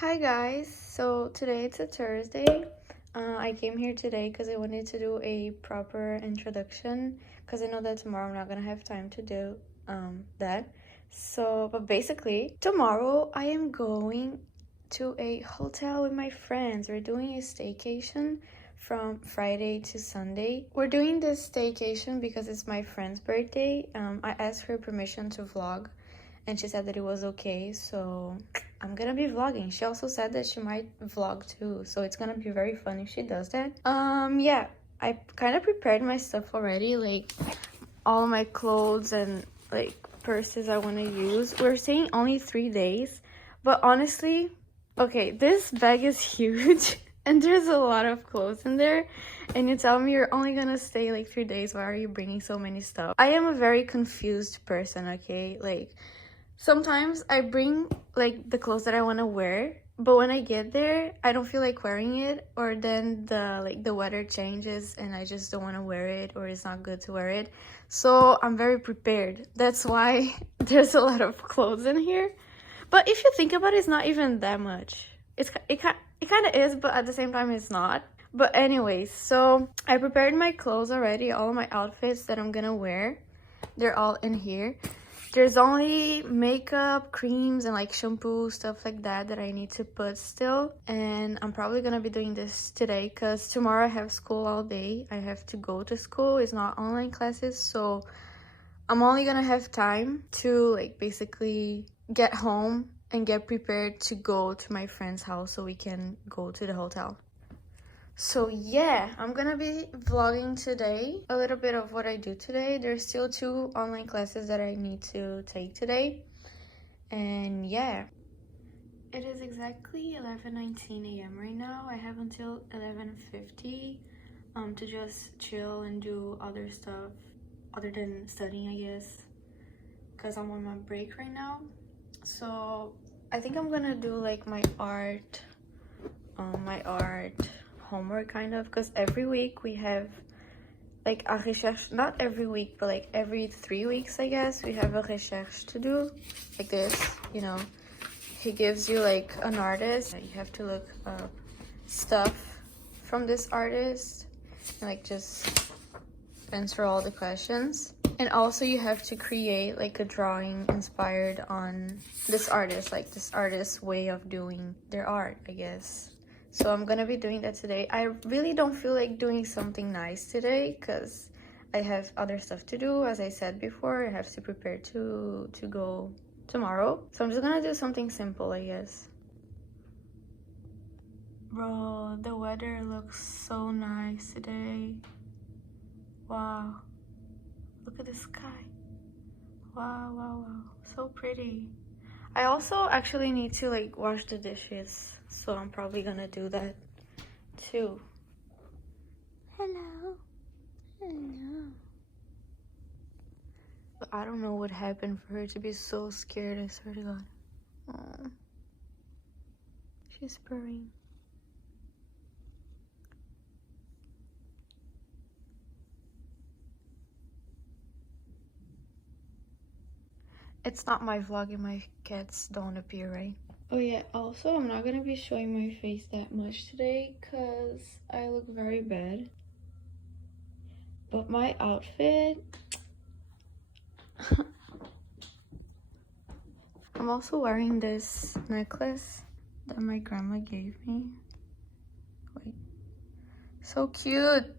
Hi guys, so today it's a Thursday. I came here today because I wanted to do a proper introduction because I know that tomorrow I'm not gonna have time to do that. But basically, tomorrow I am going to a hotel with my friends. We're doing a staycation from Friday to Sunday. We're doing this staycation because it's my friend's birthday. I asked her permission to vlog and she said that it was okay, so I'm gonna be vlogging. She also said that she might vlog too, so it's gonna be very fun if she does that. Yeah, I kind of prepared my stuff already, like all my clothes and like purses I want to use. We're staying only 3 days, but honestly, okay, this bag is huge and there's a lot of clothes in there, and you tell me you're only gonna stay like 3 days. Why are you bringing so many stuff? I am a very confused person, okay? Like, sometimes I bring like the clothes that I want to wear, but when I get there, I don't feel like wearing it, or then the weather changes and I just don't want to wear it, or it's not good to wear it. So I'm very prepared. That's why there's a lot of clothes in here. But if you think about it, it's not even that much. It kind of is, but at the same time it's not. But anyways, so I prepared my clothes already, all my outfits that I'm gonna wear. They're all in here. There's only makeup, creams, and like shampoo, stuff like that I need to put still. And I'm probably gonna be doing this today because tomorrow I have school all day. I have to go to school. It's not online classes, so I'm only gonna have time to like basically get home and get prepared to go to my friend's house so we can go to the hotel. So yeah, I'm gonna be vlogging today, a little bit of what I do today. There's still 2 online classes that I need to take today. And yeah, it is exactly 11:19 a.m. right now. I have until 11:50 to just chill and do other stuff other than studying, I guess, because I'm on my break right now. So I think I'm gonna do like my art homework kind of, because every week we have like a recherche, not every week, but like every 3 weeks, I guess, we have a recherche to do, like this, you know. He gives you like an artist, you have to look up stuff from this artist and like just answer all the questions. And also you have to create like a drawing inspired on this artist, like this artist's way of doing their art, I guess. So I'm gonna be doing that today. I really don't feel like doing something nice today because I have other stuff to do. As I said before, I have to prepare to go tomorrow. So I'm just gonna do something simple, I guess. Bro, the weather looks so nice today. Wow. Look at the sky. Wow, wow, wow. So pretty. I also actually need to like wash the dishes, so I'm probably gonna do that too. Hello. Hello. But I don't know what happened for her to be so scared, I swear to God. Oh. She's purring. It's not my vlog and my cats don't appear, right? Oh yeah, also I'm not gonna be showing my face that much today because I look very bad. But my outfit... I'm also wearing this necklace that my grandma gave me. Wait. So cute!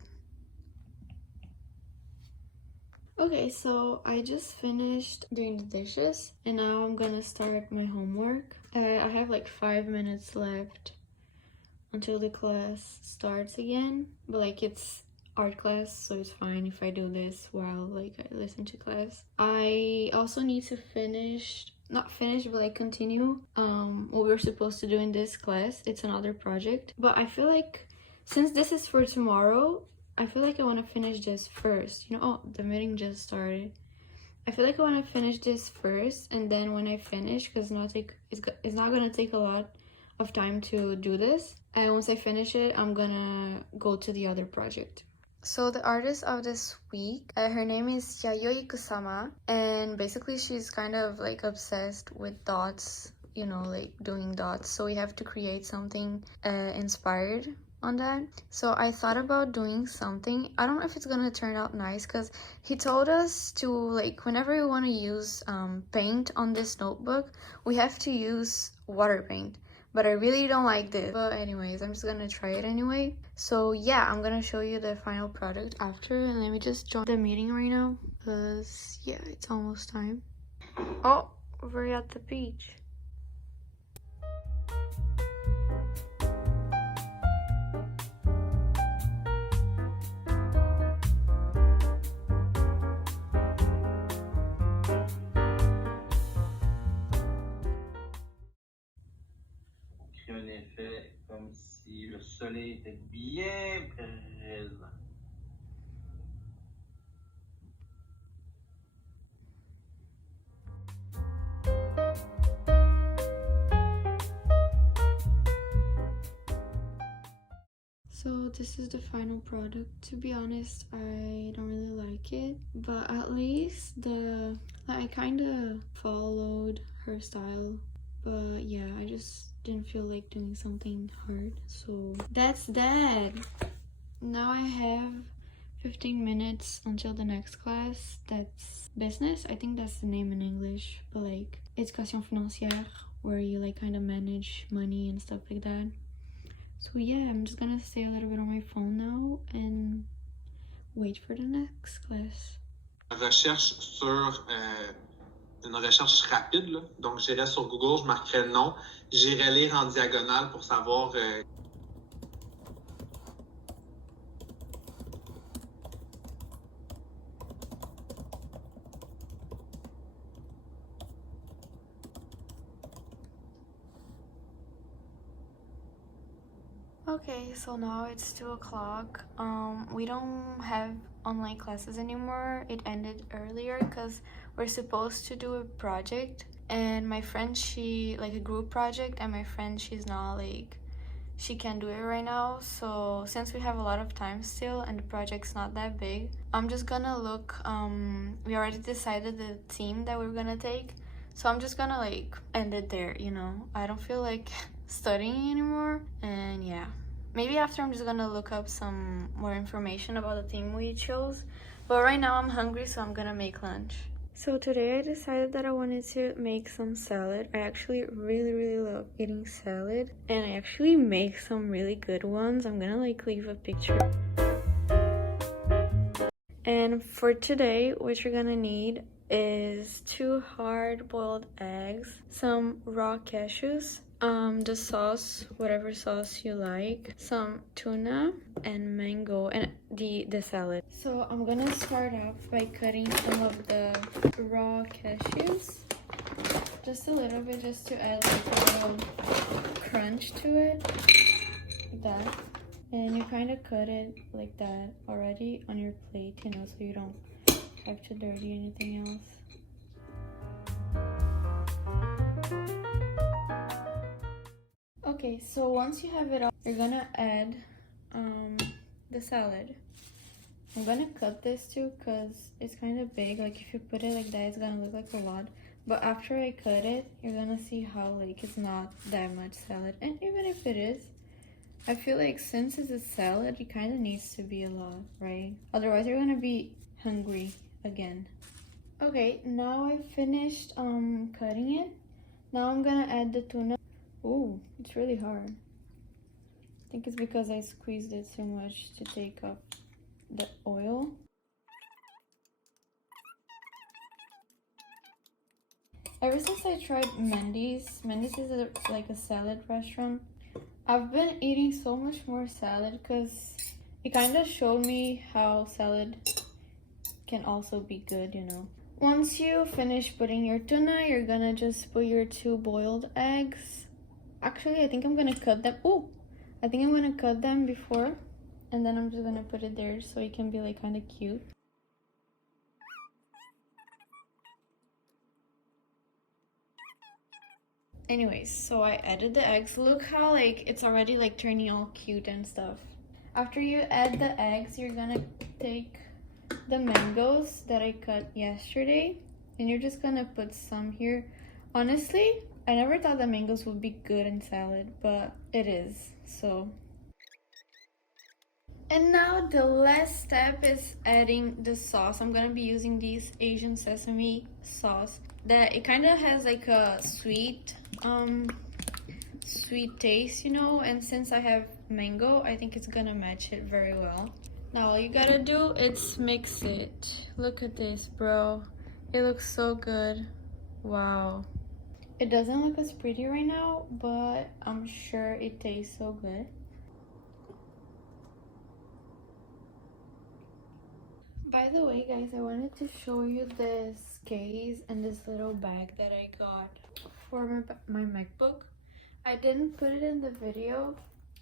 Okay, so I just finished doing the dishes and now I'm gonna start my homework. I have like 5 minutes left until the class starts again, but like it's art class, so it's fine if I do this while like I listen to class. I also need to not finish, but like continue what we're supposed to do in this class. It's another project, but I feel like since this is for tomorrow, I feel like I want to finish this first. You know, oh, the meeting just started. I feel like I want to finish this first, and then when I finish, because it's not gonna take a lot of time to do this, and once I finish it, I'm gonna go to the other project. So the artist of this week, her name is Yayoi Kusama, and basically she's kind of like obsessed with dots, you know, like doing dots, so we have to create something inspired on that. So I thought about doing something. I don't know if it's gonna turn out nice, because he told us to, like, whenever we want to use paint on this notebook, we have to use water paint, but I really don't like this. But anyways, I'm just gonna try it anyway. So yeah, I'm gonna show you the final product after, and let me just join the meeting right now, because yeah, it's almost time. Oh, we're at the beach. Un effet comme si le soleil était bien présent. So this is the final product. To be honest, I don't really like it, but at least I kind of followed her style. But yeah, I just didn't feel like doing something hard, so that's that. Now I have 15 minutes until the next class. That's business. I think that's the name in English, but like éducation financière, where you like kind of manage money and stuff like that. So yeah, I'm just gonna stay a little bit on my phone now and wait for the next class. Recherche sur une recherche rapide, là. Donc j'irais sur Google, je marquerais le nom, j'irais lire en diagonale pour savoir Okay, so now it's 2 o'clock. We don't have online classes anymore. It ended earlier because we're supposed to do a project, and my friend, she, like a group project, and my friend, she's not like, she can't do it right now. So since we have a lot of time still and the project's not that big, I'm just gonna look, we already decided the theme that we're gonna take, so I'm just gonna like end it there, you know. I don't feel like studying anymore, and yeah, maybe after I'm just gonna look up some more information about the theme we chose. But right now I'm hungry, so I'm gonna make lunch. So today I decided that I wanted to make some salad. I actually really love eating salad, and I actually make some really good ones. I'm gonna like leave a picture. And for today, what you're gonna need is 2 hard-boiled eggs, some raw cashews, the sauce, whatever sauce you like, some tuna, and mango, and the salad. So I'm gonna start off by cutting some of the raw cashews, just a little bit, just to add like a little crunch to it, like that. And you kind of cut it like that already on your plate, you know, so you don't have to dirty anything else. Okay, so once you have it all, you're gonna add the salad. I'm gonna cut this too because it's kind of big. Like if you put it like that, it's gonna look like a lot. But after I cut it, you're gonna see how like it's not that much salad. And even if it is, I feel like since it's a salad, it kind of needs to be a lot, right? Otherwise, you're gonna be hungry again. Okay, now I finished cutting it. Now I'm gonna add the tuna. Ooh, it's really hard. I think it's because I squeezed it so much to take up the oil. Ever since I tried Mendy's is like a salad restaurant, I've been eating so much more salad because it kind of showed me how salad can also be good, you know. Once you finish putting your tuna, you're gonna just put your 2 boiled eggs. Actually, I think I'm gonna cut them. Oh, I think I'm gonna cut them before, and then I'm just gonna put it there so it can be like kind of cute. Anyways, so I added the eggs. Look how like it's already like turning all cute and stuff. After you add the eggs, you're gonna take the mangoes that I cut yesterday, and you're just gonna put some here. Honestly, I never thought that mangoes would be good in salad, but it is, so. And now the last step is adding the sauce. I'm gonna be using this Asian sesame sauce that it kind of has like a sweet taste, you know, and since I have mango, I think it's gonna match it very well. Now all you gotta do is mix it. Look at this, bro. It looks so good. Wow. It doesn't look as pretty right now, but I'm sure it tastes so good. By the way, guys, I wanted to show you this case and this little bag that I got for my MacBook. I didn't put it in the video,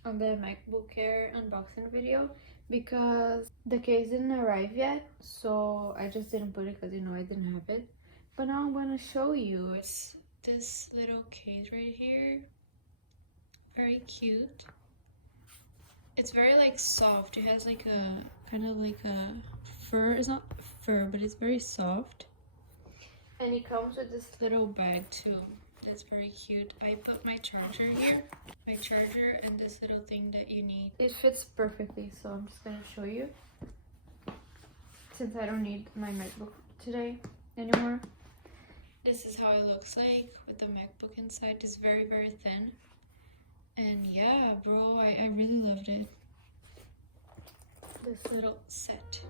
on the MacBook Air unboxing video, because the case didn't arrive yet, so I just didn't put it because, you know, I didn't have it. But now I'm gonna show you. It's this little case right here. Very cute. It's very like soft. It has like a kind of like a fur. It's not fur, but it's very soft. And it comes with this little bag too. That's very cute. I put my charger here. My charger and this little thing that you need. It fits perfectly, so I'm just gonna show you. Since I don't need my MacBook today anymore. This is how it looks like with the MacBook inside. It's very, very thin. And yeah, bro, I really loved it. This little set.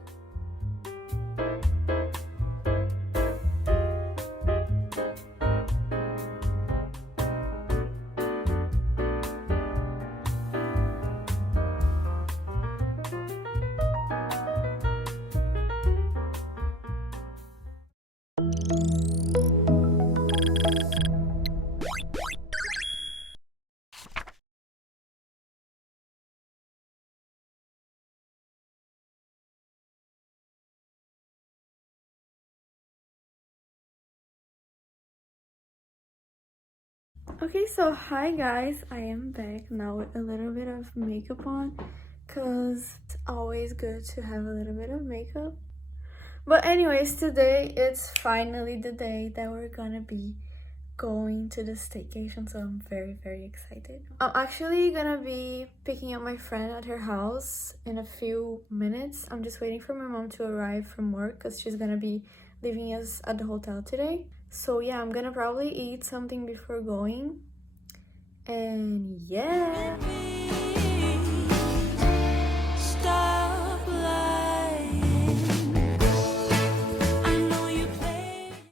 Okay, so hi guys, I am back now with a little bit of makeup on because it's always good to have a little bit of makeup. But anyways, today it's finally the day that we're gonna be going to the staycation, so I'm very, very excited. I'm actually gonna be picking up my friend at her house in a few minutes. I'm just waiting for my mom to arrive from work because she's gonna be leaving us at the hotel today. So yeah, I'm gonna probably eat something before going. And yeah.